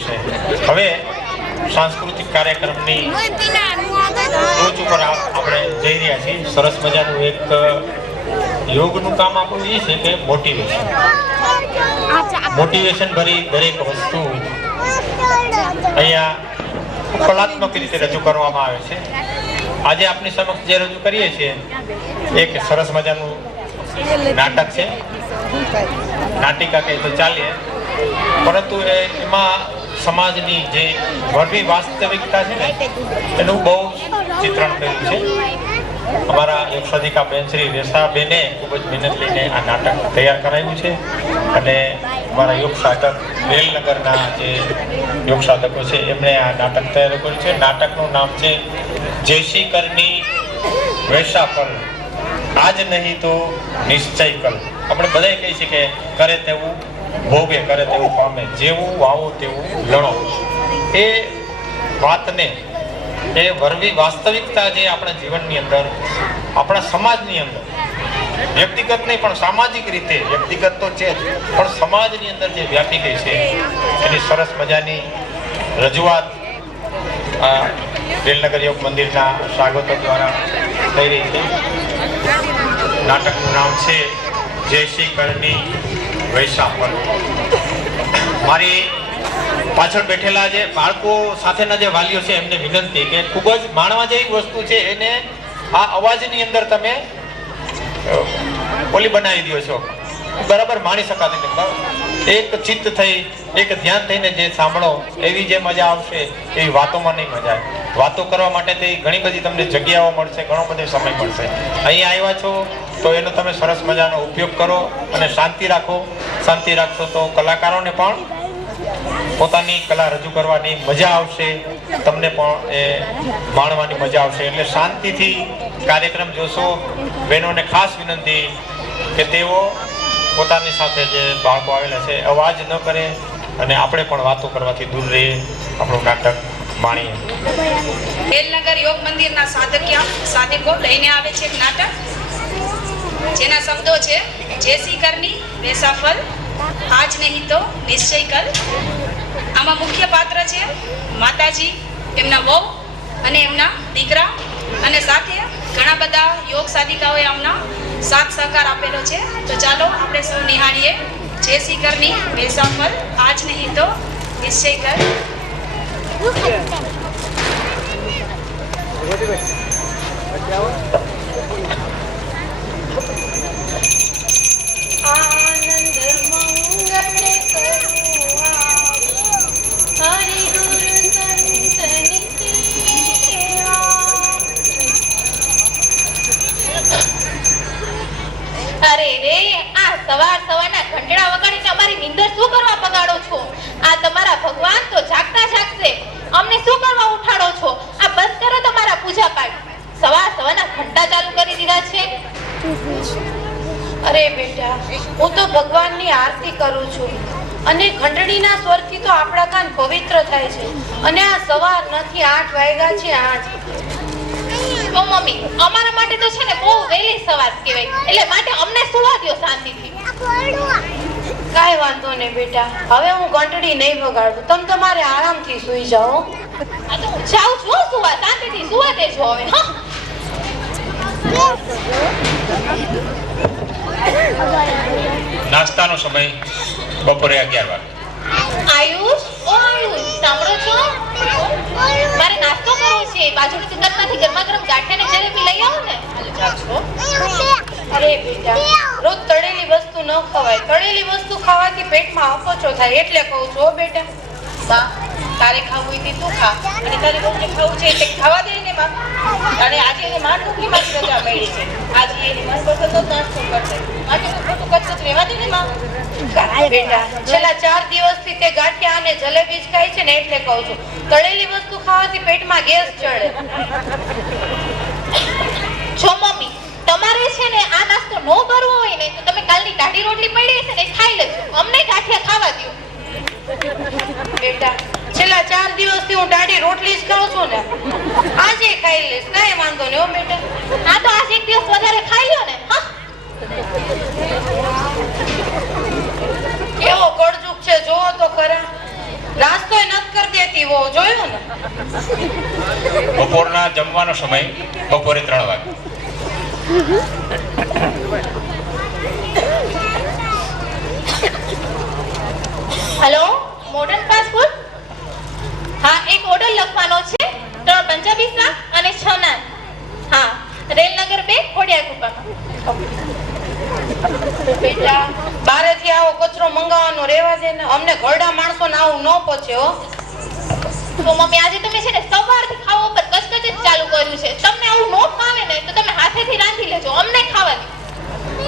જશે। હવે સાંસ્કૃતિક કાર્યક્રમની ટોચ ઉપર આપણે જઈ રહ્યા છીએ। સરસ મજાનું એક યોગનું કામ આપણું એ છે કે મોટિવેશન ભરી દરેક વસ્તુ અહીંયા કલાત્મક રીતે રજૂ કરવામાં આવે છે। આજે આપની સમક્ષ જે રજૂ કરીએ છીએ એક સરસ મજાનું નાટક છે, નાટિકા કહે તો ચાલે, પરંતુ એમાં સમાજની જે વરવી વાસ્તવિકતા છે ને એનું બહુ ચિત્રણ થયું છે। અમારા યોગ સાધિકા બેન શ્રી રેસાબેને ખૂબ જ મહેનત લઈને આ નાટક તૈયાર કરાવ્યું છે અને અમારા યોગ સાધક રેલનગરના જે યોગ સાધકો છે એમણે આ નાટક તૈયાર કર્યું છે। નાટકનું નામ છે જૈસી કરની વૈસા ફળ, આજ નહીં તો નિશ્ચય કલ। આપણે બધા કહીએ છીએ કે કરે તેવું ભોગે, કરે તેવું પામે, જેવું વાવો તેવું લણો। એ વાતને, એ વરવી વાસ્તવિકતા જે આપણા જીવનની અંદર, આપણા સમાજની અંદર, વ્યક્તિગત નહીં પણ સામાજિક રીતે, વ્યક્તિગત તો છે જ પણ સમાજની અંદર જે વ્યાપી ગઈ છે એની સરસ મજાની રજૂઆત આ રેલનગર યોગ મંદિરના સ્વાગતો દ્વારા થઈ રહી છે। નાટકનું નામ છે જૈસી કરની વૈસા ફળ। મારી પાછળ બેઠેલા જે બાળકો સાથેના જે વાલીઓ છે એમને વિનંતી કે ખૂબ જ માણવા જેવી વસ્તુ છે એને આ અવાજની અંદર તમે ઓલી બનાવી દો છો, બરાબર માણી શકાતી નથી। એક ચિત્ત થઈ, એક ધ્યાન થઈને જે સાંભળો એવી જે મજા આવશે એવી વાતોમાં નહીં મજા આવે। વાતો કરવા માટે ઘણી બધી તમને જગ્યાઓ મળશે, ઘણો બધો સમય મળશે। અહીંયા આવ્યા છો તો એનો તમે સરસ મજાનો ઉપયોગ કરો અને શાંતિ રાખો। શાંતિ રાખશો તો કલાકારોને પણ પોતાની કલા રજૂ કરવાની મજા આવશે, તમને પણ એ માણવાની મજા આવશે। એટલે શાંતિથી કાર્યક્રમ જોશો। બહેનોને ખાસ વિનંતી કે તેઓ પોતાની સાથે જે બાળકો આવેલા છે અવાજ ન કરે અને આપણે પણ વાતો કરવાથી દૂર રહીએ, આપણું નાટક માણીએ। રેલનગર યોગ મંદિરના સાધકો લઈને આવે છે એક નાટક જેના શબ્દો છે જૈસી કરની વૈસા ફલ, આજ નહીં તો નિશ્ચય કલ। આમાં મુખ્ય પાત્ર છે માતાજી, એમના વહુ અને એમના દીકરા, અને સાથે ઘણા બધા યોગ સાધિકાઓએ આમના સાથ સહકાર આપેલો છે। તો ચાલો આપણે સૌ નિહાળીએ જૈસી કરની વૈસા ફલ, આજ નહીં તો નિશ્ચય કલ। આનંદ મંગળ કરુણા હરિ ગુરુ સંતની સેવા। અરે રે, આ સવારના ઘંટડા વગાડીને અમારી નીંદર શું કરવા બગાડો છો? આ તમારા ભગવાન તો જાગતા જાગશે, અમને શું કરવા ઉઠાડો છો? આ બંધ કરો તમારા પૂજા પાઠ, સવારના ઘંટા ચાલુ કરી દીધા છે। અરે બેટા, હું તો ભગવાનની આરતી કરું છું અને ઘંટડીના સ્વરથી તો આપણા કાન પવિત્ર થાય છે। અને આ સવાર નથી, 8 વાગ્યા છે 8। ઓ મમ્મી, અમારા માટે તો છે ને બહુ વહેલી સવાર કહેવાય, એટલે માટે અમને સુવા દો શાંતિથી। કાઈ વાંધો નહીં બેટા, હવે હું ઘંટડી નહીં વગાડું, તમે તમારે આરામથી સૂઈ જાઓ। આ તો હું જાઉં છું સુવા, શાંતિથી સુવા દેજો હવે। હા, નાસ્તાનો સમય બપોરે 11 વાગે। આયુષ, ઓ આયુષ, સાંભળો છો? મારે નાસ્તો કરવો છે, બાજુની દુકાનમાંથી ગરમા ગરમ ગાંઠિયા ને જલેબી લઈ આવો ને। જાજો। અરે બેટા, રોજ તળેલી વસ્તુ ન ખવાય, તળેલી વસ્તુ ખાવાથી પેટમાં અપચો થાય, એટલે કહું છું હો બેટા। બા, તારે ખાવું હોય તું ખા, અને તારી બહુને ખાવું છે એટલે ખાવા દે ને બા। અને આજે એને માર નોકરીમાંથી રજા મળી છે, આજે એની મન કરતો તો નાસ્તો કરશે, આજે તો ખોટું કચકચ રહેવા દે ને માં। બેટા, છેલ્લા 4 દિવસથી તે ગાંઠિયા અને જલેબી જ ખાય છે ને, એટલે કહું છું તળેલી વસ્તુ ખાવાથી પેટમાં ગેસ ચડે। જો મમ્મી, તમારે છે ને આ નાસ્તો નો કરવો હોય ને તો તમે કાલની ટાઢી રોટલી પડી છે ને ખાઈ લેજો, અમને ગાંઠિયા ખાવા દો। બેટા, છેલ્લા 4 દિવસથી હું ટાઢી રોટલી જ ખાઉં છું ને, આજે ખાઈ લઈશ, કાઈ વાંધો નહીં હો બેટા। હા તો આજે એક દિવસ વધારે ખાઈ લ્યો ને। હા, કેવો કળજુક છે, જોવો તો ખરા, નાસ્તોય ન દીવો જોયો ને? બપોરના જમવાનો સમય બપોરે 3 વાગે. હેલો, મોડર્ન ફાસ્ટ હા, એક ઓર્ડર લખવાનો છે 3 પંજાબી શાક અને 6 નાન. હા, રેલનગર 2 ખોડિયાર બેટા બારેથી આવો કચરો મંગાવવાનો રેવા છે ને, અમને ઘરડા માણસોને આવું ન પચે હો. તો મમ્મી આજે તમે છે ને સવારથી ખાવા પર કચકચ જ ચાલુ કર્યું છે. તમને આવું ન ફાવે ને તો તમે હાથેથી રાંધી લેજો, અમને ખાવાની.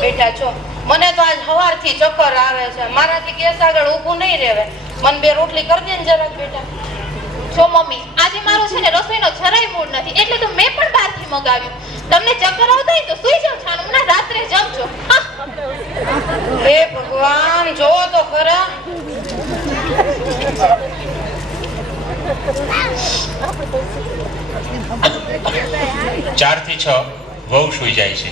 બેટા જો મને તો આજ સવારથી ચક્કર આવે છે, મારાથી ગેસ આગળ ઊભું નહીં રહેવે. મને 2 રોટલી કરી દે ને જરાક બેટા. જો મમ્મી આજે મારો છે ને રસોઈનો જરાય મૂડ નથી, એટલે તો મેં પણ બહારથી મંગાવ્યું. તમને ચક્કર આવતા હોય તો સુઈ જાવ છાનું, મને રાત્રે જમજો. હા. હે ભગવાન, જોવો તો ખરા. 4 થી 6 વહુ સૂઈ જાય છે.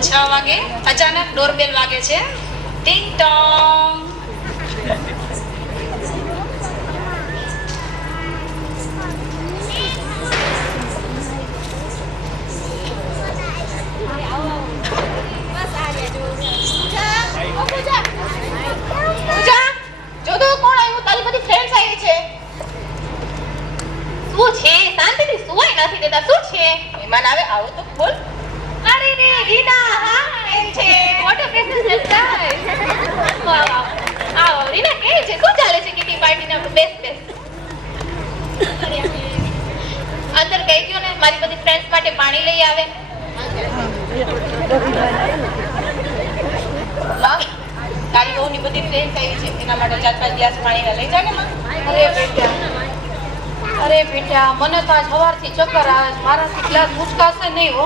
6 વાગે અચાનક ડોરબેલ વાગે છે. ટિંગ ટોંગ. પૂજા, જો તો કોણ આવ્યું? તારી બધી ફ્રેન્ડ્સ આવી છે. શું છે? શાંતિથી સુવાય નથી દેતા. શું છે? મહેમાન આવે, આવો તો બોલ. અરે રે રીના, હા એમ છે. What a business surprise. વાહ વાહ. આવો રીના, કેવી છે? શું ચાલે છે કિટી પાર્ટીને? આપણું બેસ્ટ અંદર કહી ગયો ને મારી બધી ફ્રેન્ડ્સ માટે પાણી લઈ આવે. લાવ, તારી વહુની બધી ફ્રેન્ડ્સ આવી છે, એના માટે 4-5 ગ્લાસ પાણીના લઈ જા ને માં. અરે બેટા મને તો આજ સવારથી ચક્કર આવે છે, મારાથી ગ્લાસ ઉચકાશે નહીં હો.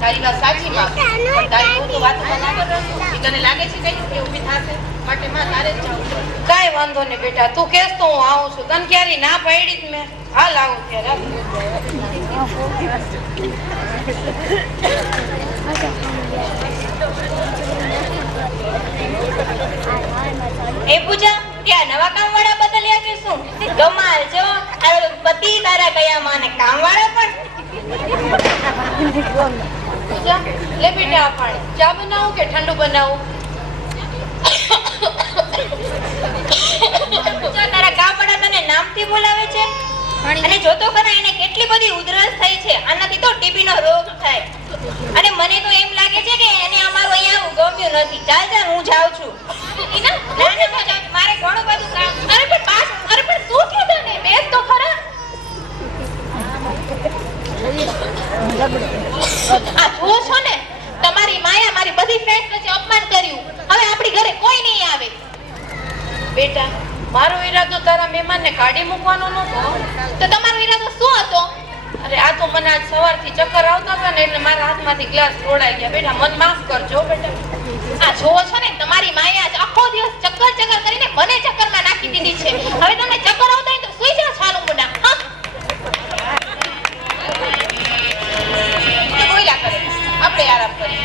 તારી વાત સાચી માં, પણ તારી વહુ તો વાતોમાં ના કરે. તને લાગે છે કઈ કે ઊભી થાશે? માટે માં તારે જ જાવું છે. કાંઈ વાંધો નહીં બેટા, તું કહેશ તો હું આવું છું. તને ક્યારે ના પાડી જ મેં. હાલ આવું ત્યારે. એ પૂજા, ત્યાં નવા કામવાળા બદલ્યા કે શું? કમાલ છો. પતિ તારા કયા માને કામવાળા પણ. પૂજા, લે બેટા આ પાણી. ચા બનાવું કે ઠંડુ બનાવું? તારા કામવાળા તને નામથી બોલાવે છે? અને જો તો ખરા એને કેટલી બધી ઉધરસ થઈ છે. આનાથી તો ટીબી નો રોગ થાય. અને મને તો એમ લાગે છે કે એને અમારું અહીંયા આવું ગમ્યું નથી. ચાલ ચાલ હું જાઉં છું. મારે ઘણું બધું કામ. અરે પણ શું થયું તને? બેસ તો ખરા. આ જુઓ છો ને, તમારી માયા મારી બધી ફ્રેન્ડ્સ વચ્ચે અપમાન કર્યું. હવે આપણી ઘરે કોઈ નહીં આવે. બેટા મારો ઈરાદો તારા મહેમાનને કાઢી મૂકવાનો નહોતો. તો તમારો ઈરાદો શું હતો? અરે આ તો મને આજ સવારથી ચક્કર આવતા હતા ને, એટલે મારા હાથમાંથી ગ્લાસ ઢોળાઈ ગયા. બેટા મન માફ કરજો બેટા. આ જોવો છો ને, તમારી માયા જ આખો દિવસ ચક્કર કરીને મને ચક્કરમાં નાખી દીધી છે. હવે તમને ચક્કર આવતા હોય તો સુઈ જાઓ છાનું મુના. હા, બોલ્યા કરે, આપણે આરામ કરીએ.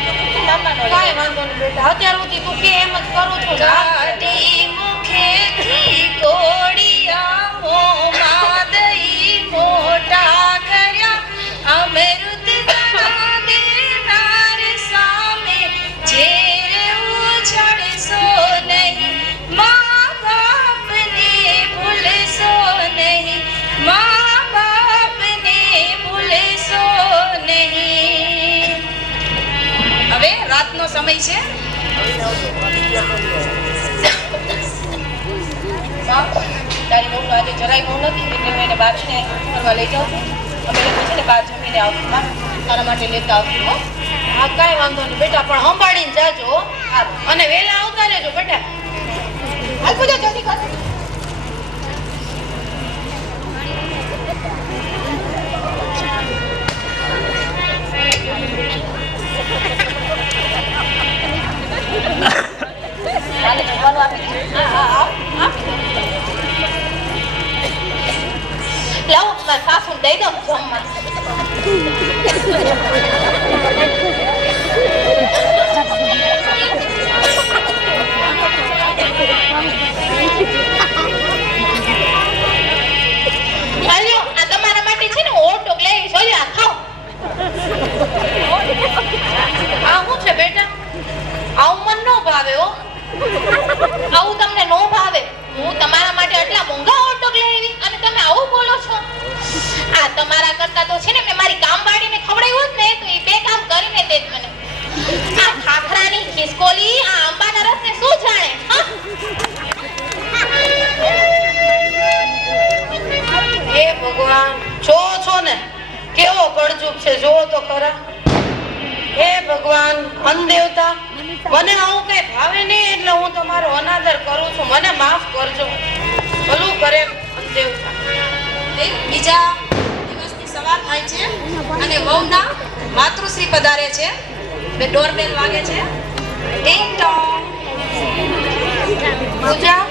કાંઈ વાંધો નહીં બેટા, અત્યાર સુધી તું કે એમ જ કરું છું. ગાડી મુખેથી કોડિયા મોંમાં દઈ મોટા કર્યા. અમૃત તણા દેનાર સામે ઝેર ઉછળશો નહીં. મા બાપને ભૂલશો નહીં. મા બાપને ભૂલશો નહીં. હવે રાતનો સમય છે. તારી બહુ આજે જરાય બહુ નથી, એટલે હું એને બહાર છે ને ફરવા લઈ જાઉં છું. અમે લોકો છે ને બહાર જમીને આવશું. તારા માટે લેતા આવશું હો. હા કાંઈ વાંધો નહીં બેટા, પણ સંભાળીને જાજો હો. અને વહેલા આવતા રહેજો બેટા. હાલ પૂજા જલ્દી કર. લાવો મારા સાસુ દઈ દો જમવા. ભાવે હો. આવું તમને નો ભાવે. હું તમારા માટે આટલા મોંઘા હોટ ડોગ લઈ આવી અને તમે આવું બોલો છો. આ તમારા કરતા તો છે ને મેં મારી કામવાળીને ખવડાવ્યું હોત ને તો એ બે કામ કરીને દે જ મને. આ ખાખરાની ખિસકોલી આ આંબાના રસને શું જાણે? હા? હે ભગવાન, જો છો ને કેવો કળજુગ છે, જો તો ખરા. હે ભગવાન, અન્ન દેવતા, મને આવું કઈ ભાવે નહીં એટલે હું તમારો અનાદર કરું છું. મને માફ કરજો. ભલું કરે અન્ન દેવતા. બીજા દિવસની સવાર થાય છે અને વહુના માતૃશ્રી પધારે છે. બે ડોરબેલ વાગે છે. ટિંગ ટોંગ. પૂજા,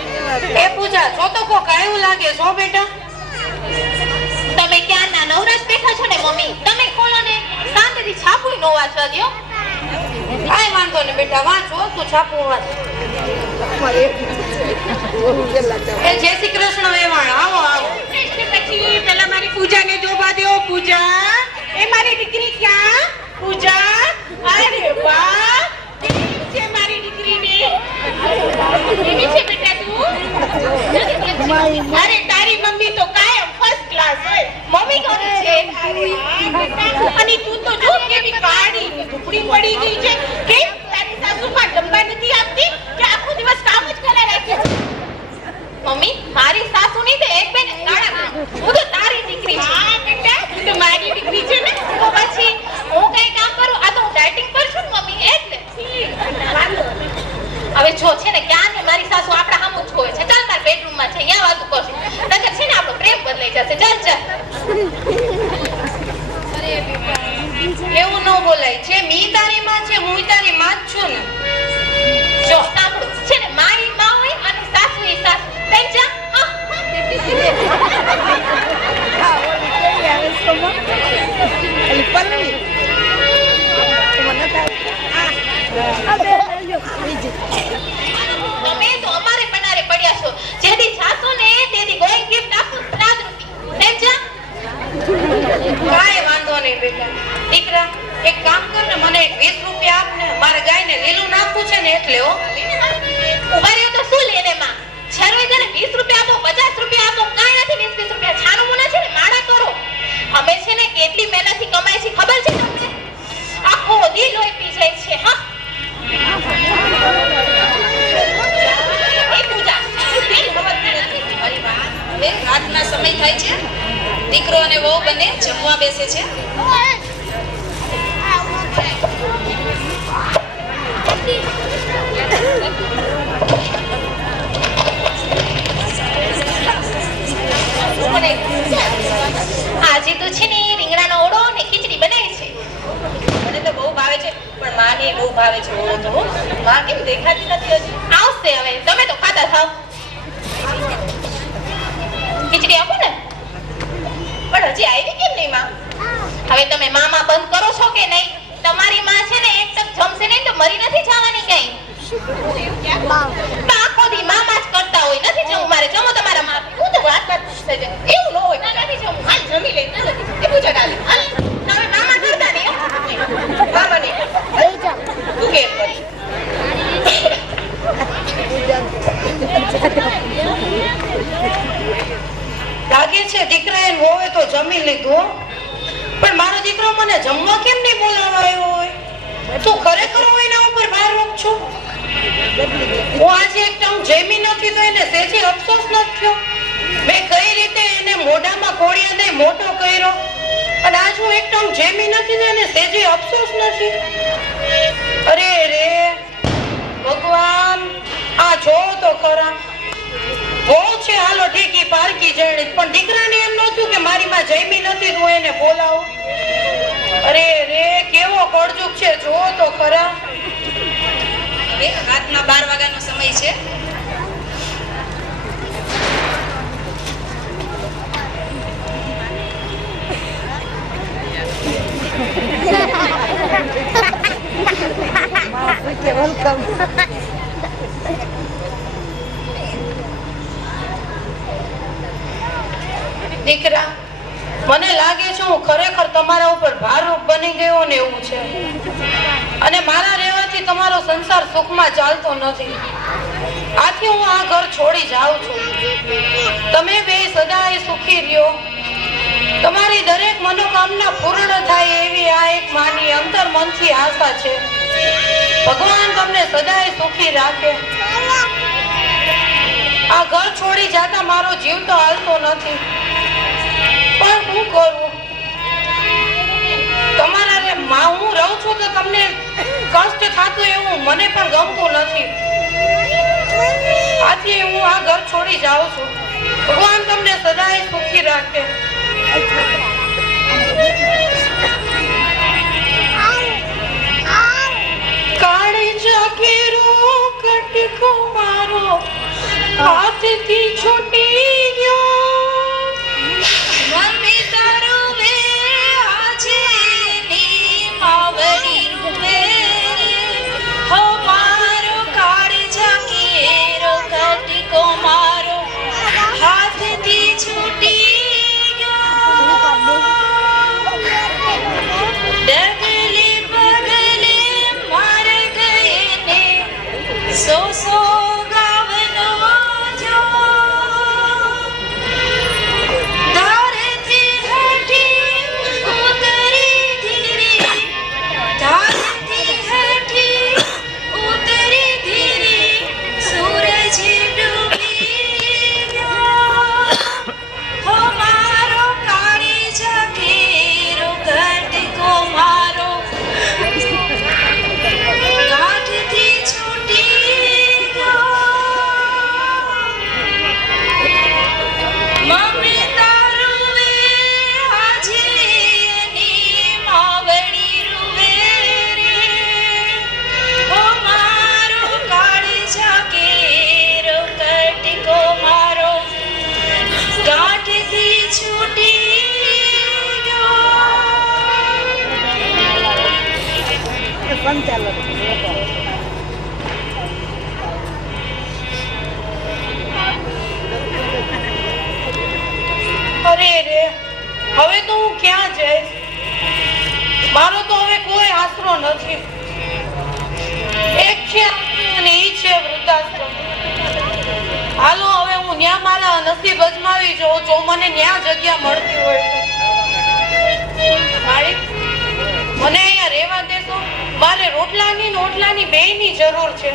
એ પૂજા, જો તો કોક આવ્યું લાગે. જો બેટા, તમે ક્યાંના નવરાશ બેઠા છો ને મમ્મી? તમે ખોલો ને, શાંતિથી છાપુય નો વાંચવા દ્યો. કાંઈ વાંધો ને બેટા, વાંચો તું છાપું વાંચ. એ જય શ્રી કૃષ્ણ વેવાણ, આવો આવો. પછી પેલા મારી પૂજાને જોવા દો. પૂજા, એ મારી દીકરી ક્યાં? પૂજા, અરે વાહ, કેવી છે મારી દીકરીને? કેવી છે બેટા તું? અરે તારી મમ્મી તો કાયમ ફર્સ્ટ ક્લાસ હોય. મમ્મી કોની છે? અને તું તો જો કેવી કાળી ઝૂંપડી પડી ગઈ છે. કેમ તારી સાસુમાં ડબ્બા નથી આપતી કે આખો દિવસ કામ જ કરે રાખે? મમ્મી, મારી સાસુ ની તો એક બેન ગાળા. હું તો તારી દીકરી છું. હા બેટા, તું તો મારી દીકરી છે ને. તો પછી હું કઈ કામ કરું? આ તો હું ડાયટિંગ પર છું ને મમ્મી, એટલે. હવે જો છે ને ક્યાં ને મારી સાસુ આપણા સામુ જ હોય છે. ચાલ તાર બેડરૂમ માં છે, અહીંયા વાતું કરશું. નકર છે ને આપણો પ્રેમ બદલાઈ જશે. ચાલ ચાલ. એવું ન બોલાય. છે મી તારી માં છે, હું તારી માં જ છું ને. જો સાંભળો, છે ને મારી માં હોય અને સાસુ એ સાસુ. બેન જા. હા, તમે તો અમારે બનારે પડ્યા છો. જેથી સાસુ ને તેથી ગોઈંગ ગિફ્ટ આપું રાત રૂપી. બેન જા. કાંઈ વાંધો નહીં બેટા. દીકરા, એક કામ કર ને, મને 20 રૂપિયા આપ ને. મારે ગાયને લીલું નાખવું છે ને એટલે. હો, ઉભા રહ્યો તો શું લેને માં? છેરોય તને 20 રૂપિયા આપો, 50 રૂપિયા આપો, કાંઈ નથી 20 રૂપિયા. છાનું મુના છે ને માણા કરો. અમે છે ને કેટલી મહેનતથી કમાઈ છે ખબર છે તમને? આખો દી લોહી પી જાય છે. હા, એ પૂજા રાતના સમય થાય છે. દીકરો અને વહુ બંને જમવા બેસે છે. આજે તો છે ને રીંગણાનો ઓળો ને ખીચડી બનાવી છે. મને તો બહુ ભાવે છે, પણ માને બહુ ભાવે છે ઓળો તો. માં કેમ દેખાતી નથી હજી? આવશે હવે, તમે તો ખાતા થાવ. ખીચડી આપો ને. પણ હજી આવી કેમ નહીં માં? હવે તમે મામા બંધ કરો છો કે નહીં? તમારી માં છે ને એક તક જમશે નહીં તો મરી નથી જવાની કઈ. આખો દી મામા જ કરતા હોય. નથી જવું મારે, જમો તમારા માં. હું તો વાત થઈ જાય એવું ન હોય. નથી જવું. હાલ જમી લે. એ પૂજા ડાલી હાલ. તમે મામા કરતા નહીં હો. મામા નહીં. તું કેમ કરી? લાગે છે દીકરાએ હોવે તો જમી લીધું હો. પણ મારો દીકરો મને જમવા કેમ નહીં બોલાવાયો હોય? તું ખરેખર હું એના ઉપર ભાર રોક છું. હું આજે એક ટાઈમ જમી નથી તો એને સેજે અફસોસ નથી થયો. મેં કઈ રીતે એને મોઢામાં કોળિયા દઈ મોટો કર્યો અને આજ હું એક ટાઈમ જમી નથી તો એને સેજે અફસોસ નથી. અરે રે ભગવાન, આ જો તો ખરા. બહુ છે, હાલો ઠીકી પારકી જણી. પણ દીકરાને એમ નહોતું કે મારી માં જમી નથી તો એને બોલાવું. અરે રે કેવો કળજુગ છે, જો તો ખરા. હવે રાતના 12 વાગ્યાનો સમય છે. દીકરા, મને લાગે છે હું ખરેખર તમારા ઉપર ભારરૂપ બની ગયો ને એવું છે. અને મારા રહેવાથી તમારો સંસાર સુખમાં ચાલતો નથી. આથી હું આ ઘર છોડી જાઉં છું. તમે બે સદાય સુખી રહ્યો. તમારી દરેક મનોકામના પૂર્ણ થાય એવી આ એક માની અંતર મનથી આશા છે. ભગવાન તમને સદાય સુખી રાખે. આ ઘર છોડી જાતા મારો જીવ તો હાલતો નથી, પણ શું કરું? તમારા રે માં હું રહું છું તો તમને કષ્ટ થતું એવું મને પણ ગમતું નથી. આથી હું આ ઘર છોડી જાઉં છું. ભગવાન તમને સદાય સુખી રાખે. કાળી જાગીરો કટકો મારો હાથથી છૂટી ગયો. મમ્મી તારું વે આજે ની માવડી રૂવે હો મારો કાળી જાગીરો કટકો મારો હાથથી છૂટી ડગલે પગલે માર ગયે ને સો ગાવનો જો ધારથી હટી ઉતરી ધીરે ધારથી હટી ઉતરી ધીરે સૂરજ ડૂબી ગયો હો મારો કાળી જાગીરો કટકો મારો ગાંઠથી છૂટી ગયો. મમ્મી તારું વે આજે ની માવડી રૂવે રે હો મારો કાળી જાગીરો કટકો મારો ગાંઠથી છૂટી ગયો. અરે રે, હવે તો હું ક્યાં જઈશ? મારો તો હવે કોઈ આશરો નથી. એક છે અને ઈ છે વૃદ્ધાશ્રમ. હાલો હવે હું ન્યા મારા નસીબ અજમાવી જોઉં, જો મને ન્યા જગ્યા મળતી હોય તો. મારી મને અહીંયા રહેવા દેશો. મારે રોટલાની ને ઓટલાની બેયની જરૂર છે.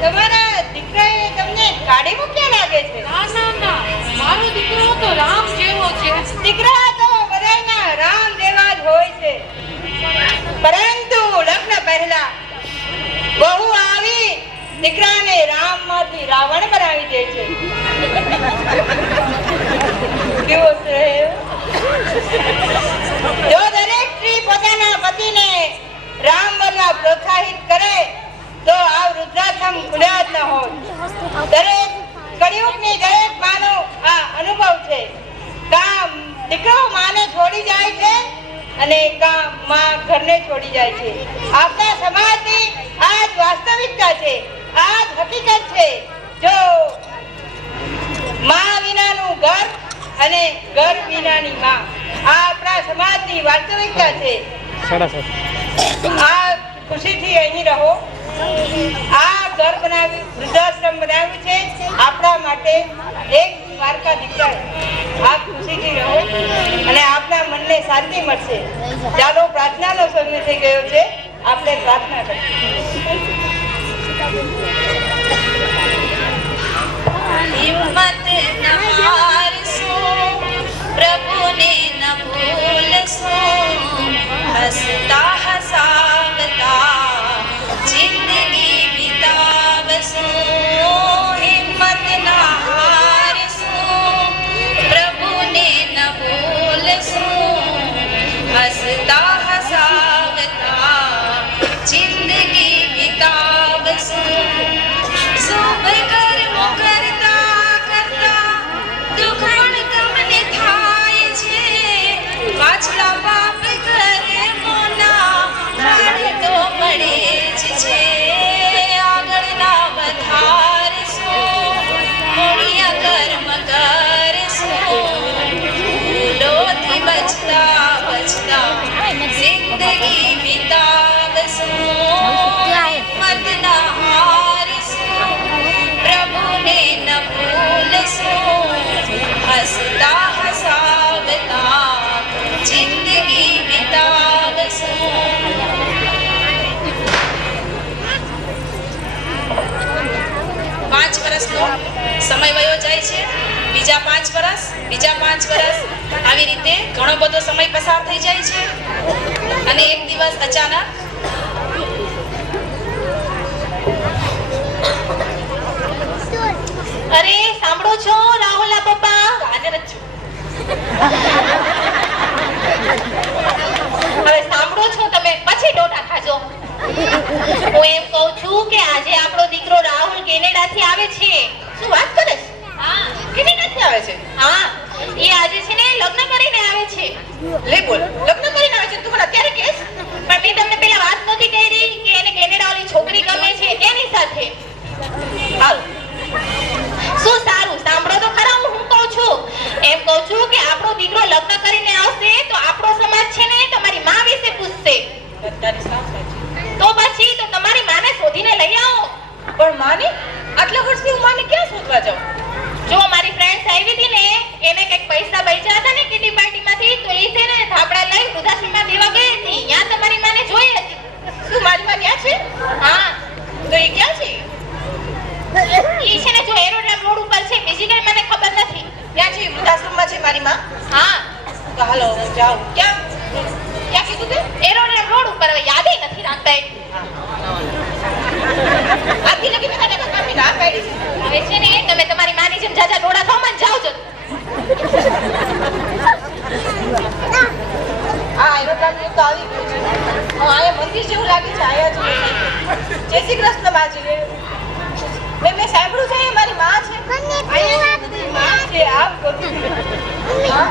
તમારા દીકરાએ તમને કાઢી મૂક્યા લાગે છે. ના ના ના, મારો દીકરો તો રામ જેવો છે. દીકરા તો બધાયના રામ જેવા જ હોય છે, પરંતુ લગ્ન પહેલા બહુ આવી દીકરાને રામ માંથી રાવણ બનાવી દે છે. કેવો છે? જો દરેક સ્ત્રી પોતાના પતિને રામ બનવા પ્રોત્સાહિત કરે તો આ વૃદ્ધાશ્રમ ખુલ્યા જ ન હોય. દરેક કળિયુગની દરેક માનો આ અનુભવ છે. કામ દીકરો માને છોડી જાય છે અને કામ માં ઘરને છોડી જાય છે. આપણા સમાજની આ જ વાસ્તવિકતા છે, આ જ હકીકત છે. જો માં વિનાનું ઘર અને ઘર વિનાની માં, આ આપણા સમાજની વાસ્તવિકતા છે. આ ખુશીથી અહીં રહો. આ ઘર બનાવ્યું, વૃદ્ધાશ્રમ બનાવ્યું છે આપણા માટે એક દ્વારકા દીકરાએ. આ ખુશીથી રહો અને આપના મનને શાંતિ મળશે. ચાલો, પ્રાર્થનાનો સમય થઈ ગયો છે, આપણે પ્રાર્થના કરીએ. હિંમત ન હારશો, પ્રભુને ન ભૂલશો, હસતા હસાવતા જિંદગી બિતાવશો. હિંમત ન હારશો, પ્રભુને ન ભૂલશો, હસતા હસાવતા જિંદગી બિતાવશો. 5 વર્ષનો સમય વયો જાય છે, બીજા 5 વર્ષ, બીજા 5 વર્ષ, આવી રીતે ઘણો બધો સમય પસાર થઈ જાય છે. અને એક દિવસ અચાનક અરે સાંભળો છો રાહુલના પપ્પા? હાજર જ છું. હવે સાંભળો છો તમે, પછી ડોટા ખાજો. હું એમ કહું છું કે આજે આપણો દીકરો રાહુલ કેનેડાથી આવે છે. શું વાત કરે છે? હા, કેનેડાથી આવે છે? હા, એ આજે છે ને લગ્ન કરીને આવે છે. લે બોલ, લગ્ન કરીને આવે છે તું મને અત્યારે કહેશ? પણ મેં તમને પેલા વાત નહોતી કરી કે એને કેનેડા વાળી છોકરી ગમે છે એની સાથે. હાલ, શું સારું સાંભળો તો ખરા, હું શું કહું છું? એમ કહું છું કે આપણો દીકરો લગ્ન કરીને આવશે તો આપણો સમાજ છે ને તમારી માં વિશે પૂછશે. તારી સાવ સાચી. તો પછી તો તમારી માને શોધીને લઈ આવો. પણ માની આટલા વર્ષથી હું માને ક્યાં શોધવા જાઉં? જો મારી ફ્રેન્ડ્સ આવી હતી ને, એને કંઈક પૈસા બચ્યા હતા ને કિટી પાર્ટીમાંથી, તો એ છે ને ધાબળા લઈ વૃદ્ધાશ્રમમાં દેવા ગઈ હતી. ત્યાં તમારી માને જોઈ હતી. શું મારી માં ત્યાં છે? હા, તો એ ક્યાં છે? ઈ છે ને જો એરોડ્રોમ રોડ ઉપર છે, બીજી કઈ મને ખબર નથી. ત્યાં છે, વૃદ્ધાશ્રમમાં છે મારી માં. હા, તો હાલો હું જાઉં. ક્યાં ક્યાં કીધું તે? એરોડ્રોમ રોડ ઉપર. હવે યાદ નથી રાખતા એ. આથી લગી મેં તને કાપી ના પાડી છે. હવે છે ને તમે તમારી માની જેમ જાજા ડોળા થવા જાવ છો. આ એરોપ્લેન તો આવી ગયું છે. આયા મંદિર જેવું લાગે છે. આયા છે. જય શ્રી કૃષ્ણ માજી. મેં સાંભળ્યું છે એ મારી માં છે. આયા બધી માં છે. આપ ગોતી. હા?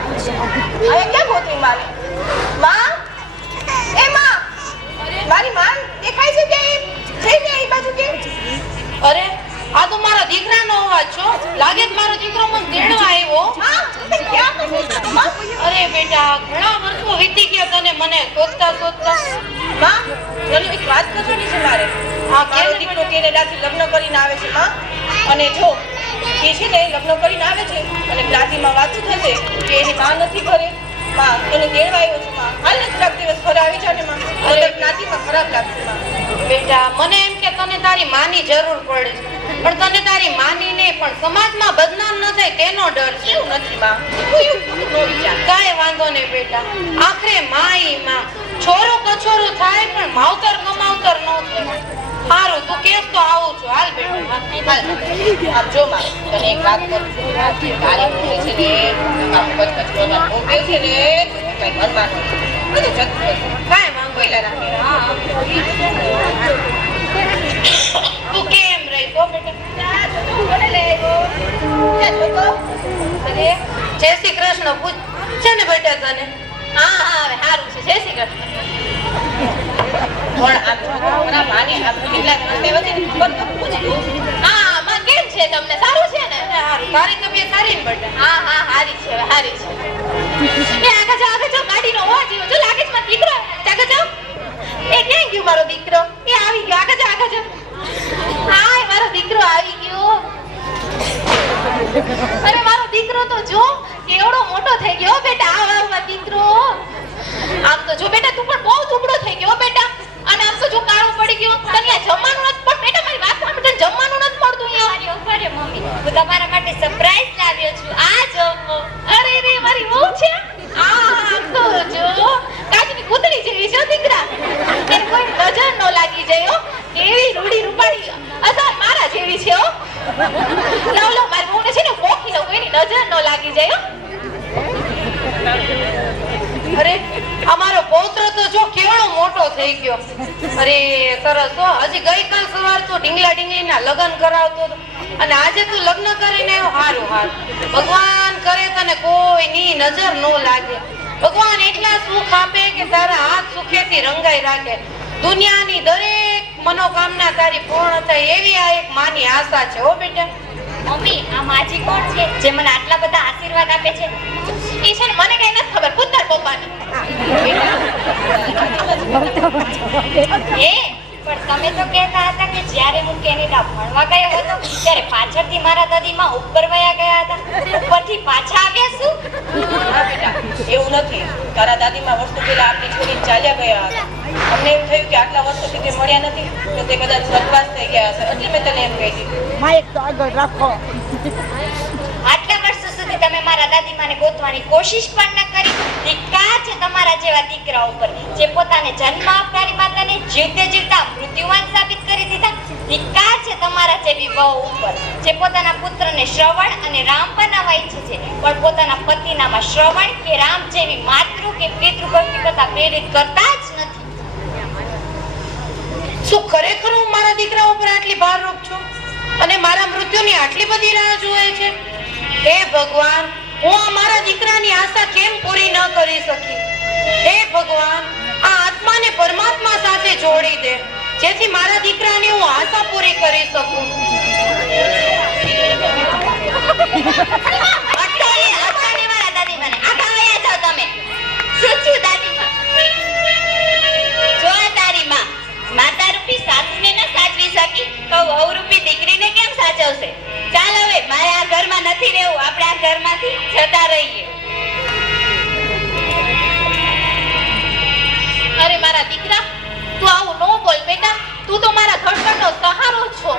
આયા ક્યાં ગોતી મારી? માં? એ માં! મારી માં દેખાય છે કે જઈને એ બાજુ કે? અરે આ તો મારા દીકરાનો અવાજ છો. લાગે છે મારો દીકરો મને તેડવા આવ્યો. હા? તે ક્યાં ગઈ છે માં? અરે બેટા, ઘણા વર્ષો વીતી ગયા તને મને શોધતા શોધતા. માં, તને એક વાત કરવાની છે મારે. હા, મારો કેમ દીકરો કેનેડાથી લગ્ન કરીને આવે છે માં. અને જો એ છે ને લગ્ન કરીને આવે છે અને જ્ઞાતિમાં વાતું થશે કે એની માં નથી ઘરે. માં, તને તેડવા આવ્યો છું માં. હાલ ને થોડાક દિવસ ઘરે આવી જા ને માં. અરે જ્ઞાતિમાં ખરાબ લાગશે માં. બેટા, મને એમ કે તને તારી માની જરૂર પડે છે, પણ તને તારી માની નહીં પણ સમાજમાં બદનામ ન થાય તેનો ડર છે. એવું નથી માં. તું એવું ખોટું ન વિચાર. કાંઈ વાંધો નહીં બેટા, આખરે માં ઈ માં. છોરો કછોરો થાય પણ માવતર કમાવતર ન થાય. હારું, તું કેસ તો આવું છું. હાલ બેટા, હાલ. આમ જો માં, તને એક વાત કરું છું. તારી મમ્મી છે ને આમ કચકચ કરવાનું બહુ કહે છે ને, તું કઈ મનમાં ન બધું જતું રહેશે. કાંઈ વાંધો બોલ્યા રાખે. હા. તું કેમ રહી તો બેટા? અરે જય શ્રી કૃષ્ણ પૂછ છે ને બેટા તને? હા હા, હવે સારું છે. જય શ્રી કૃષ્ણ. પણ આ તો મારા માની આ કેટલા વર્ષે વધી ખબર તો પૂછ્યું. હા, માં કેમ છે તમને? સારું છે ને? હારું, તારી તબિયત સારી ને બેટા? હા હા, હારી છે. હવે હારી છે. એ આગળ જાઓ ગાડીનો અવાજ આવ્યો. જો લાગે છે મારો દીકરો. આગળ જાઓ. એ ક્યાં ગયો મારો દીકરો? એ આવી ગયો. આગળ જાઓ, આગળ જાઓ. હા, એ મારો દીકરો આવી ગયો. અરે મારો દીકરો તો જો કેવડો મોટો થઈ ગયો બેટા. આવ આવ મારો દીકરો. આમ તો જો બેટા તું પણ બહુ દુબળો થઈ ગયો બેટા. અને આમ તો જો કાળો પડી ગયો. તને આ જમવાનું નથી પણ બેટા મારી વાત સાંભળ, તને જમવાનું નથી મળતું અહીંયા. અરે મમ્મી, હું તમારા માટે સરપ્રાઈઝ લાવ્યો છું. આ જમો. અરે રે, મારી વહુ છે. આમ તો જો કાચની કૂતરી જેવી છે દીકરા. એને કોઈ નજર ન લાગી જાય હો. કેવી રૂડી રૂપાળી અસલ મારા જેવી છે હો. લાવ લાવ મારી વહુને છે ને પોખી લઉં, એની નજર ન લાગી જાય હો. અરે અમારો પૌત્ર તો જો કેવડો મોટો થઈ ગયો. અરે સરસ હો. હજી ગઈકાલ સવાર તો ઢીંગલા ઢીંગલીના લગ્ન કરાવતો હતો અને આજે તું લગ્ન કરીને આવ્યો. હારું હારું. ભગવાન કરે તને કોઈની નજર ન લાગે. ભગવાન એટલા સુખ આપે કે તારા હાથ સુખેથી રંગાઈ રાખે. દુનિયાની દરેક મનોકામના તારી પૂર્ણ થાય એવી આ એક માની આશા છે હો બેટા. મમ્મી, આ માજી કોણ છે જે મને આટલા બધા આશીર્વાદ આપે છે? એ છે ને મને કઈ નથી ખબર. પૂછ તાર પપ્પાને. એ પણ તમે તો કહેતા હતા કે જ્યારે હું કેનેડા ભણવા ગયો હતો ત્યારે પાછળથી મારા દાદીમાં ઉપર વયા ગયા હતા. ઉપરથી પાછા આવ્યા શું? હા બેટા, એવું નથી. તારા દાદીમાં વર્ષો પહેલા આપણી છોડીને ચાલ્યા ગયા હતા. અમને એમ થયું કે આટલા વર્ષોથી તે મળ્યા નથી તો તે કદાચ સ્વર્ગવાસ થઈ ગયા હશે, એટલે મેં તને એમ કહી દીધું. માઇક તો આગળ રાખો. આટલા વર્ષો સુધી તમે મારા દાદીમાને ગોતવાની કોશિશ પણ ન કરી. ધિક્કાર છે તમારા જેવા દીકરા ઉપર જે પોતાને જન્મ આપનારી માતાને જીવતે જીવતા મૃત્યુવાન સાબિત કરી દીધા. ધિક્કાર છે તમારા જેવી વહુ ઉપર જે પોતાના પુત્રને શ્રવણ અને રામ બનાવવા ઈચ્છે છે પણ પોતાના પતિનામાં શ્રવણ કે રામ જેવી માતૃ કે પિતૃ ભક્તિ કરતા પ્રેરિત કરતા જ નથી. શું ખરેખર હું મારા દીકરા ઉપર આટલી ભારરૂપ છું અને મારા મૃત્યુની આટલી બધી રાહ જુએ છે? હે ભગવાન, હું આ મારા દીકરાની આશા કેમ પૂરી ન કરી શકી? હે ભગવાન, આ આત્માને પરમાત્મા સાથે જોડી દે જેથી મારા દીકરાની હું આશા પૂરી કરી શકું. અટાણે મારા દાદીમાને આગા વયા જાઓ તમે. શું છું દાદીમા? જો તારી માં માતા રૂપી સાસુને ન સાચવી શકી તો વહુ રૂપી દીકરીને કેમ સાચવશે? ચાલ હવે મારે આ ઘરમાં નથી રહેવું, આપણે આ ઘરમાંથી જતા રહીએ. અરે મારા દીકરા, તું આવું ન બોલ બેટા. તું તો મારા ઘડપણનો સહારો છો.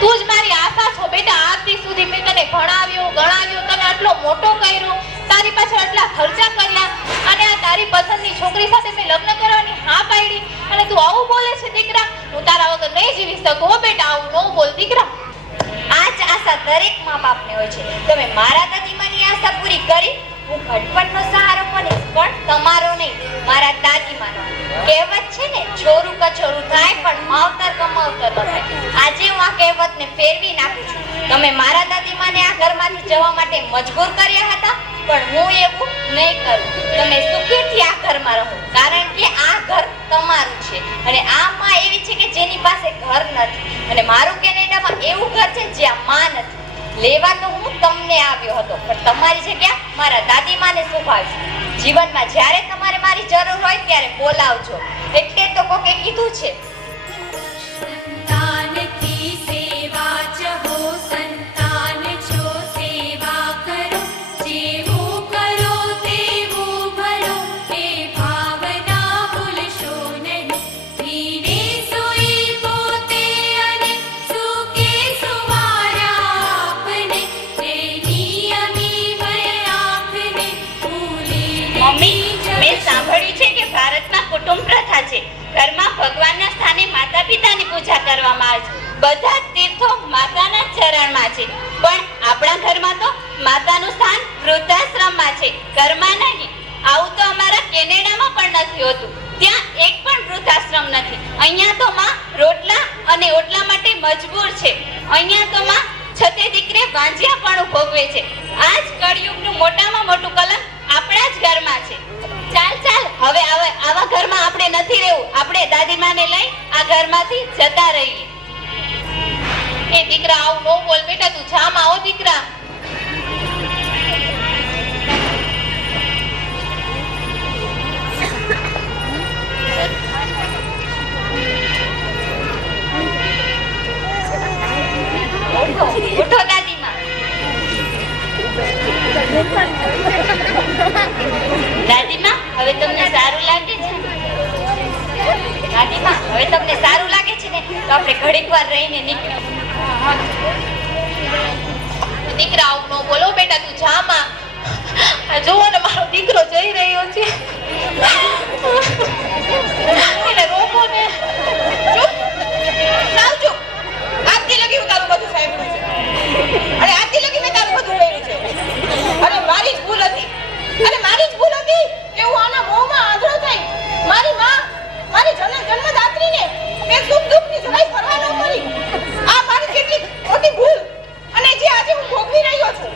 તું જ મારી આશા છો બેટા. આજ દી સુધી મેં તને ભણાવ્યો, ગણાવ્યો, તને આટલો મોટો કર્યો, તારી પાછળ આટલા ખર્ચા કર્યા અને આ તારી પસંદની છોકરી સાથે મેં લગ્ન કરવાની હા પાડી અને તું આવું બોલે છે દીકરા? હું તારા વગર નહીં જીવી શકું હો બેટા. આવું ન બોલ દીકરા. આ જ આશા દરેક મા બાપને હોય છે. તમે મારા દાદીમાની આશા પૂરી કરી. હું ઘડપણનો સહારો બનીશ પણ તમારો નહીં, મારા દાદીમાનો. કહેવત છે ને, છોરું કછોરું થાય પણ માવતર કમાવતર ન થાય. આજે હું આ કહેવતને ફેરવી નાખું છું. તમે મારા દાદીમાને આ ઘરમાંથી જવા માટે મજબૂર કર્યા હતા પણ હું એવું નહીં કરું. તમે સુખેથી આ ઘરમાં રહો કારણ કે આ ઘર તમારું છે અને આ માં એવી છે કે જેની પાસે ઘર નથી અને મારું કેનેડામાં એવું ઘર છે જ્યાં માં નથી. લેવા તો હું તમને આવ્યો હતો પણ તમારી જગ્યા મારા દાદીમાને શોભાવીશ. જીવનમાં જ્યારે તમારે મારી જરૂર હોય ત્યારે બોલાવજો. એટલે તો કોકે કીધું છે, संतान की सेवा चहो संतान छो सेवा करो जेवो करो तेवो भरो हे भावना भूलशो नहीं धीरे सोई पोते अने सुके सुवारा आपने तेरी अमी भय आँखने भूले મમ્મી મેં સાંભળ્યું છે કે ભારતમાં કુટુંબ પ્રથા છે. ઘરમાં ભગવાનના સ્થાને માતા પિતાની પૂજા કરવામાં આવે છે. બધા જ તીર્થો માતાના ચરણમાં છે પણ આપણા ઘરમાં તો માતાનું સ્થાન વૃદ્ધાશ્રમમાં છે, ઘરમાં નહીં. આવું તો અમારા કેનેડામાં પણ નથી હોતું. ત્યાં એક પણ વૃદ્ધાશ્રમ નથી. અહીંયા તો માં રોટલા અને ઓટલા માટે મજબૂર છે. અહીંયા તો માં છતે દીકરે વાંજિયાપણું ભોગવે છે. આ જ કળિયુગનું મોટામાં મોટું કલંક આપણા જ ઘરમાં છે. ચાલ ચાલ હવે આવા ઘરમાં આપણે નથી રહેવું. આપણે દાદીમાને લઈ આ ઘરમાંથી જતા રહીએ. એ દીકરા આવું ન બોલ બેટા. તું જામ આવો દીકરા. ઉઠો દાદીમા. દાદીમા હવે તમને સારું લાગે છે? દાદીમા હવે તમને સારું લાગે છે ને? તો આપણે ઘડીક વાર રહીને નીકળીએ. દીકરા આવું ન બોલો બેટા. તું જામાં. આ જોવો ને મારો દીકરો જઈ રહ્યો છે. એને રોકો ને. ચૂપ સાવ ચૂપ. આજથી લગી હું તારું બધું સાંભળ્યું છે અને આજથી લગી મેં તારું બધું કર્યું છે અને મારી જ ભૂલ હતી અને મારી જ ભૂલ હતી કે હું આના મોહમાં આંધળો થઈ મારી માં મારી જન્મદાત્રીને મેં સુખ દુઃખની જરાય પરવા ન કરી. આ મારી કેટલી મોટી ભૂલ અને જે આજે હું ભોગવી રહ્યો છું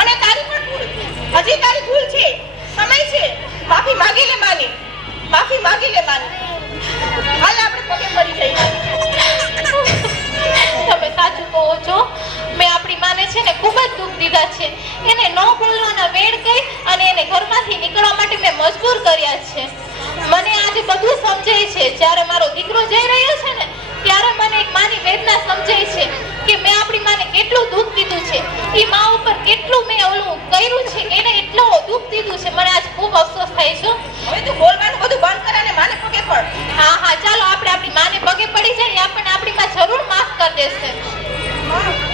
અને તારી પણ ભૂલ. હજી તારી ભૂલ છે, સમય છે. માફી માંગી લે માની, માફી માંગી લે માની. હાલ આપણે પગે પડી જઈએ. તમે સાચું કહો છો. મેં આપણી માને છે ને ખૂબ જ દુઃખ દીધા છે. એને ન બોલવાના વેણ કહી અને એને ઘરમાંથી નીકળવા માટે મેં મજબૂર કર્યા છે. મને આજે બધું સમજાય છે. જ્યારે મારો દીકરો જઈ રહ્યો છે ને ત્યારે મને એક માની વેદના સમજાય છે કે મેં આપણી માને કેટલું દુઃખ દીધું છે. એ મા ઉપર કેટલું મેં ઓલું કર્યું છે. એને એટલો દુઃખ દીધું છે. મને આજ ખૂબ અફસોસ થાય છે. હવે તું બોલવાનું બધું બંધ કર અને માને પગે પડ. હા હા ચાલો આપણે આપણી માને પગે પડી જાય. આપણને આપણી માં જરૂર માફ કરી દેશે. હા.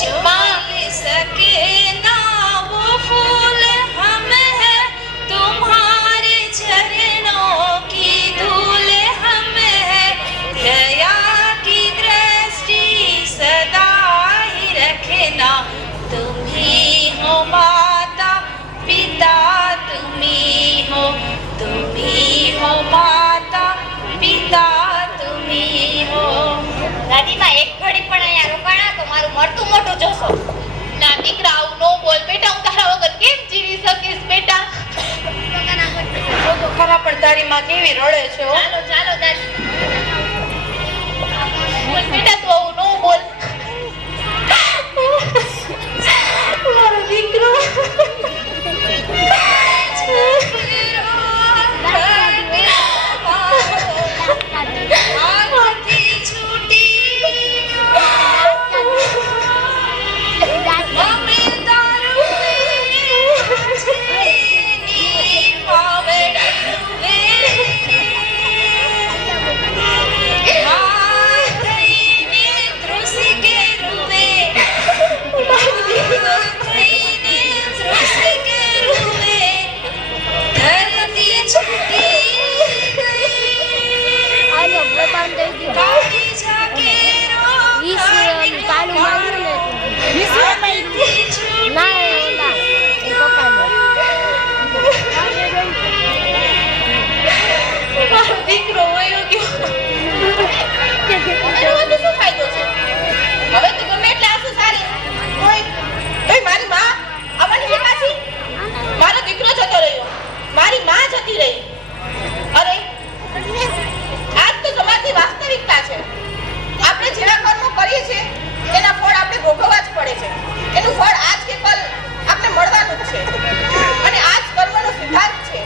चुमा सके ना वो फूल हम है तुम्हारे चरणों की धूल हम है दया की दृष्टि सदा ही रखना तुम ही हो माता पिता तुम ही हो माता પિતા તુમી હો. દાદીમાં એક ઘડી પણ અહીંયા રોકાણા તો મારું મળતું મોટું જોશો. ના દીકરા આવું નો બોલ બેટા, હું તારા વગર કેમ જીવી શકીશ બેટા? જો તો ખરા પણ તારી માં કેવી રડે છે હો. ચાલો ચાલો દાદી બોલ બેટા, તું આવું નો બોલ. મારો દીકરો દીકરો વયો ગયો. એનો વાંધો શું ફાયદો છે? હવે તો ગમે એટલે આંસુ સારી. ઓય મારી માં આવવાની છે પાછી. મારો દીકરો જતો રહ્યો, મારી માં જતી રહી. અરે આજ તો સમાજની વાસ્તવિકતા છે. આપણે જેવા કર્મો કરીએ છીએ તેના ફળ આપણે ભોગવવા જ પડે છે. એનું ફળ આજ કે કાલ આપણે મળવાનું જ છે. અને આજ કર્મનો સિદ્ધાંત છે.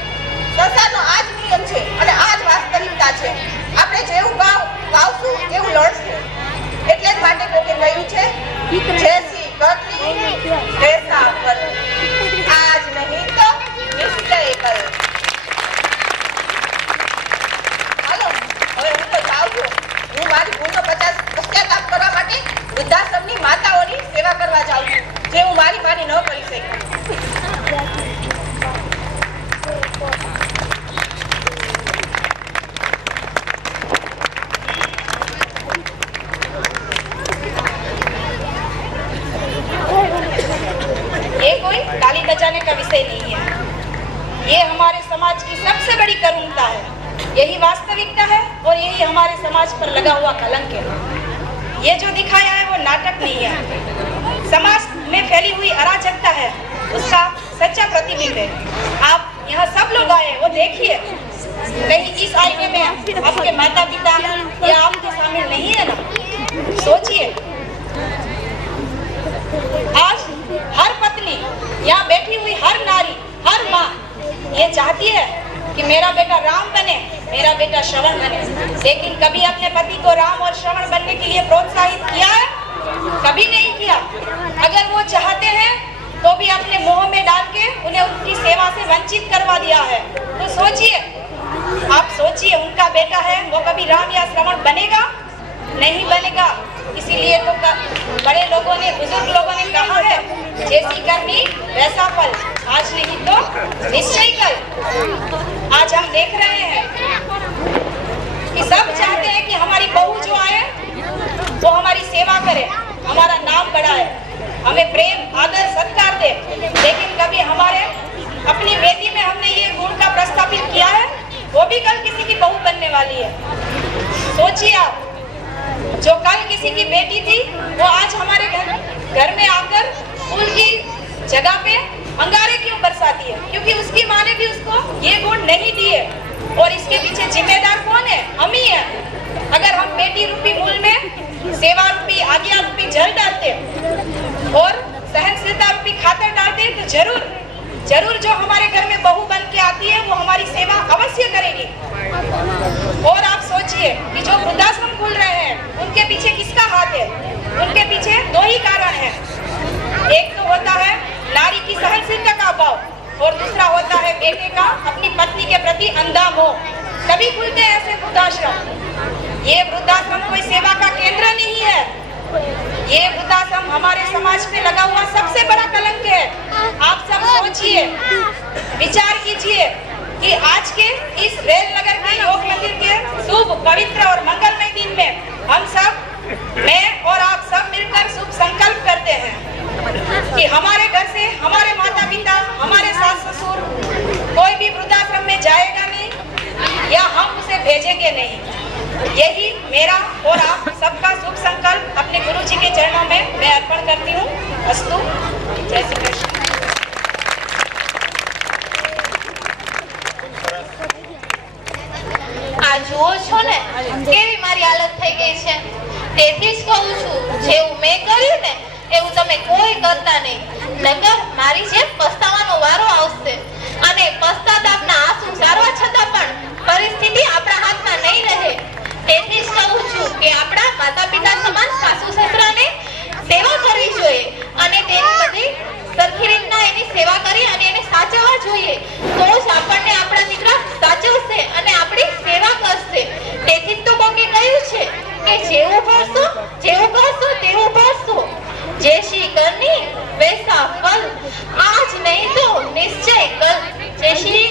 સંસારનો આજ નિયમ છે અને આજ વાસ્તવિકતા છે. આપણે જેવું ગાવશું એવું લડશું. એટલે જ માટે કોકે કહ્યું છે જેસી કરતી વૈસા ફલ. આજ નહીં તો નિશ્ચય કર. હાલો હવે હું તો જાઉં છું. હું મારી ભૂલનો પશ્ચાતાપ કરવા માટે વૃદ્ધાશ્રમની માતાઓની સેવા કરવા જાઉં છું, જે હું મારી માની ન કરી શકી. ये कोई ताली बजाने का विषय नहीं है. ये हमारे समाज की सबसे बड़ी करुणता है. यही वास्तविकता है और यही हमारे समाज पर लगा हुआ कलंक है. ये जो दिखाया है वो नाटक नहीं है. समाज में फैली हुई अराजकता है, उसका सच्चा प्रतिबिंब है. आप यहाँ सब लोग आए, वो देखिए कहीं इस आईने में आपके माता पिता या आपके शामिल नहीं है ना. सोचिए, आज हर पत्नी, यहाँ बैठी हुई हर नारी, हर माँ ये चाहती है कि मेरा बेटा राम बने, मेरा बेटा श्रवण बने. लेकिन कभी अपने पति को राम और श्रवण बनने के लिए प्रोत्साहित किया है? कभी नहीं किया. अगर वो चाहते हैं तो भी अपने मोह में डाल के उन्हें उनकी सेवा से वंचित करवा दिया है. तो सोचिए, आप सोचिए, उनका बेटा है वो कभी राम या श्रवण बनेगा? नहीं बनेगा. इसीलिए तो बड़े लोगों ने, बुजुर्ग लोगों ने कहा है जैसी करनी वैसा फल. आज नहीं तो निश्चय कल. आज हम देख रहे हैं कि सब चाहते हैं कि हमारी बहू जो आए वो हमारी सेवा करे, हमारा नाम बढ़ाए, हमें प्रेम आदर सत्कार दे. लेकिन कभी हमारे अपनी बेटी में हमने ये गुण का प्रस्थापित किया है? वो भी कल किसी की बहू बनने वाली है. सोचिए आप, जो कल किसी की बेटी थी वो आज हमारे घर में आकर फूल की जगह पे अंगारे क्यों बरसाती है? क्योंकि उसकी माँ ने भी उसको ये गुण नहीं दिए. और इसके पीछे जिम्मेदार कौन है? हम ही है. अगर हम बेटी रूपी मूल में सेवा रूपी, आज्ञा रूपी जल डालते और सहनशीलता रूपी खातर डालते तो जरूर जो हमारे घर में बहू बन के आती है वो हमारी सेवा अवश्य करेगी. और आप सोचिए कि जो वृद्धाश्रम खुल रहे हैं उनके पीछे किसका हाथ है? उनके पीछे दो ही कारण है. एक तो होता है नारी की सहनशीलता का अभाव और दूसरा होता है बेटे का अपनी पत्नी के प्रति अंधा मोह. तभी खुलते हैं ऐसे वृद्धाश्रम. ये वृद्धाश्रम कोई सेवा का केंद्र नहीं है. ये वृद्धाश्रम हमारे समाज पे लगा हुआ सबसे बड़ा कलंक है। आप सब सोचिए, विचार कीजिए कि आज के इस रेलनगर के योग मंदिर के शुभ, पवित्र और मंगलमय दिन में हम सब, मैं और आप सब मिलकर शुभ संकल्प करते हैं कि हमारे घर से हमारे माता पिता, हमारे सास ससुर कोई भी वृद्धाश्रम में जाएगा नहीं या हम उसे भेजेंगे नहीं। यही मेरा और आप सबका शुभ संकल्प अपने गुरु जी के चरणों में मैं अर्पण करती हूँ। अस्तु। जय श्री कृष्ण। આ જુઓ છો ને કેવી મારી હાલત થઈ ગઈ છે। તેથી જ કહું છું, જેવું મેં કર્યું ને એવું તમે કોઈ કરતા નહીં, નકર મારી જેમ પસ્તાવાનો વારો આવશે। અને પશ્ચાતાપના આંસુ સારવા છતાં પણ પરિસ્થિતિ આપણા હાથમાં નહીં રહે। તેથી જ કહું છું કે આપણા માતા પિતા સમાન સાસુ સસરાને સેવા કરવી જોઈએ અને તેની બધી સરખી રીતના એની સેવા કરી અને એને સાચવવા જોઈએ, તો જ આપણને આપણા દીકરા સાચવશે અને આપણી સેવા કરશે। તેથી જ તો કોકે કહ્યું છે કે જેવું કરશો તેવું ભરશો। જેસી કરની વૈસા ફલ, આજ નહીં તો નિશ્ચય કલ। જય શ્રી